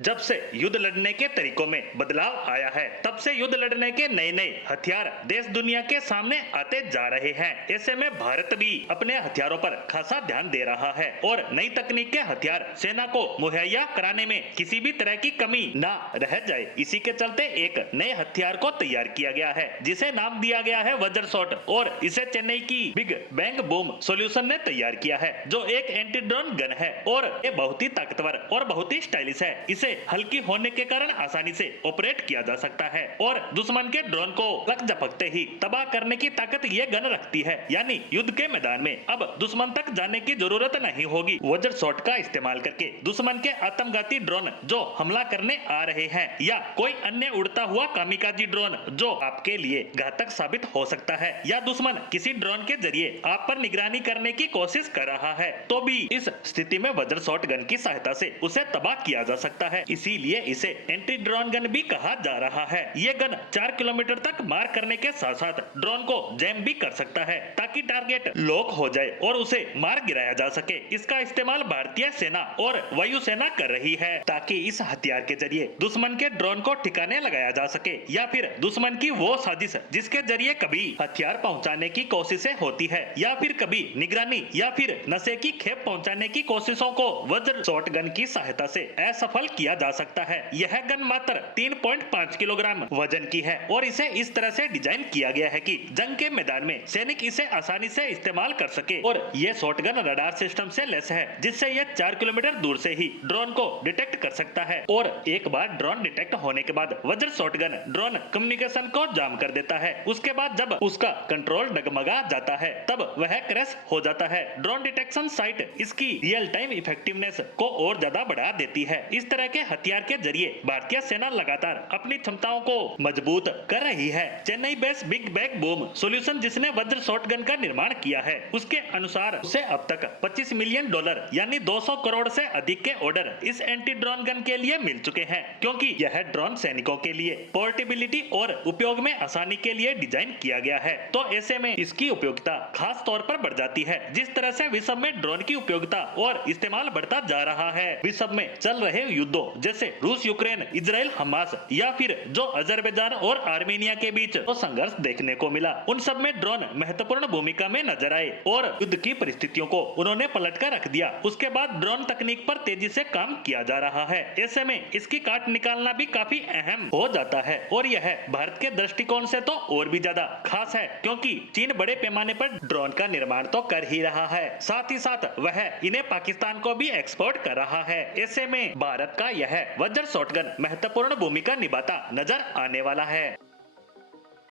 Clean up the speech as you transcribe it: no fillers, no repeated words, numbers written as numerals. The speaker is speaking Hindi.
जब से युद्ध लड़ने के तरीकों में बदलाव आया है, तब से युद्ध लड़ने के नए नए हथियार देश दुनिया के सामने आते जा रहे हैं। ऐसे में भारत भी अपने हथियारों पर खासा ध्यान दे रहा है और नई तकनीक के हथियार सेना को मुहैया कराने में किसी भी तरह की कमी ना रह जाए। इसी के चलते एक नए हथियार को तैयार किया गया है, जिसे नाम दिया गया है वज्रशॉट, और इसे चेन्नई की बिग बैंग बूम सॉल्यूशन ने तैयार किया है, जो एक एंटी ड्रोन गन है और ये बहुत ही ताकतवर और बहुत ही स्टाइलिश है। इसे हल्की होने के कारण आसानी से ऑपरेट किया जा सकता है और दुश्मन के ड्रोन को लग झपकते ही तबाह करने की ताकत ये गन रखती है। यानी युद्ध के मैदान में अब दुश्मन तक जाने की जरूरत नहीं होगी। वज्रशॉट का इस्तेमाल करके दुश्मन के आत्मघाती ड्रोन जो हमला करने आ रहे हैं, या कोई अन्य उड़ता हुआ कामिकाजी ड्रोन जो आपके लिए घातक साबित हो सकता है, या दुश्मन किसी ड्रोन के जरिए आप पर निगरानी करने की कोशिश कर रहा है, तो भी इस स्थिति में वज्रशॉट गन की सहायता से उसे तबाह किया जा सकता है। इसीलिए इसे एंटी ड्रोन गन भी कहा जा रहा है। ये गन 4 किलोमीटर तक मार करने के साथ साथ ड्रोन को जैम भी कर सकता है, ताकि टारगेट लॉक हो जाए और उसे मार गिराया जा सके। इसका इस्तेमाल भारतीय सेना और वायुसेना कर रही है, ताकि इस हथियार के जरिए दुश्मन के ड्रोन को ठिकाने लगाया जा सके, या फिर दुश्मन की वो साजिश जिसके जरिए कभी हथियार पहुंचाने की कोशिशें होती है, या फिर कभी निगरानी या फिर नशे की खेप पहुंचाने की कोशिशों को वज्रशॉट गन की सहायता से असफल किया जा सकता है। यह गन मात्र 3.5 किलोग्राम वजन की है और इसे इस तरह से डिजाइन किया गया है कि जंग के मैदान में सैनिक इसे आसानी से इस्तेमाल कर सके। और ये शॉटगन रडार सिस्टम से लैस है, जिससे यह 4 किलोमीटर दूर से ही ड्रोन को डिटेक्ट कर सकता है, और एक बार ड्रोन डिटेक्ट होने के बाद वज्रशॉट गन ड्रोन कम्युनिकेशन को जाम कर देता है। उसके बाद जब उसका कंट्रोल डगमगा जाता है, तब वह क्रैश हो जाता है। ड्रोन डिटेक्शन साइट इसकी रियल टाइम इफेक्टिवनेस को और ज्यादा बढ़ा देती है। इस तरह के हथियार के जरिए भारतीय सेना लगातार अपनी क्षमताओं को मजबूत कर रही है। Chennai based big bang boom solution, जिसने वज्रशॉट गन का निर्माण किया है, उसके अनुसार उसे अब तक $25 मिलियन यानी 200 करोड़ से अधिक के ऑर्डर इस एंटी ड्रोन गन के लिए मिल चुके हैं, क्योंकि यह ड्रोन सैनिकों के लिए पोर्टेबिलिटी और उपयोग में आसानी के लिए डिजाइन किया गया है। तो ऐसे में इसकी उपयोगिता खास तौर पर बढ़ जाती है। जिस तरह से विश्व में ड्रोन की उपयोगिता और इस्तेमाल बढ़ता जा रहा है, विश्व में चल रहे युद्धों जैसे रूस यूक्रेन, इजराइल हमास, या फिर जो अजरबैजान और आर्मेनिया के बीच तो संघर्ष देखने को मिला, उन सब में ड्रोन महत्वपूर्ण भूमिका में नजर आए और युद्ध की परिस्थितियों को उन्होंने पलट कर रख दिया। उसके बाद ड्रोन तकनीक पर तेजी से काम किया जा रहा है। ऐसे में इसकी काट निकालना भी काफी अहम हो जाता है, और यह भारत के दृष्टिकोण से तो और भी ज्यादा खास है, क्योंकि चीन बड़े पैमाने पर ड्रोन का निर्माण तो कर ही रहा है, साथ ही साथ वह इन्हें पाकिस्तान को भी एक्सपोर्ट कर रहा है। ऐसे में भारत का यह वज्रशॉट गन महत्वपूर्ण भूमिका निभाता नजर आने वाला है।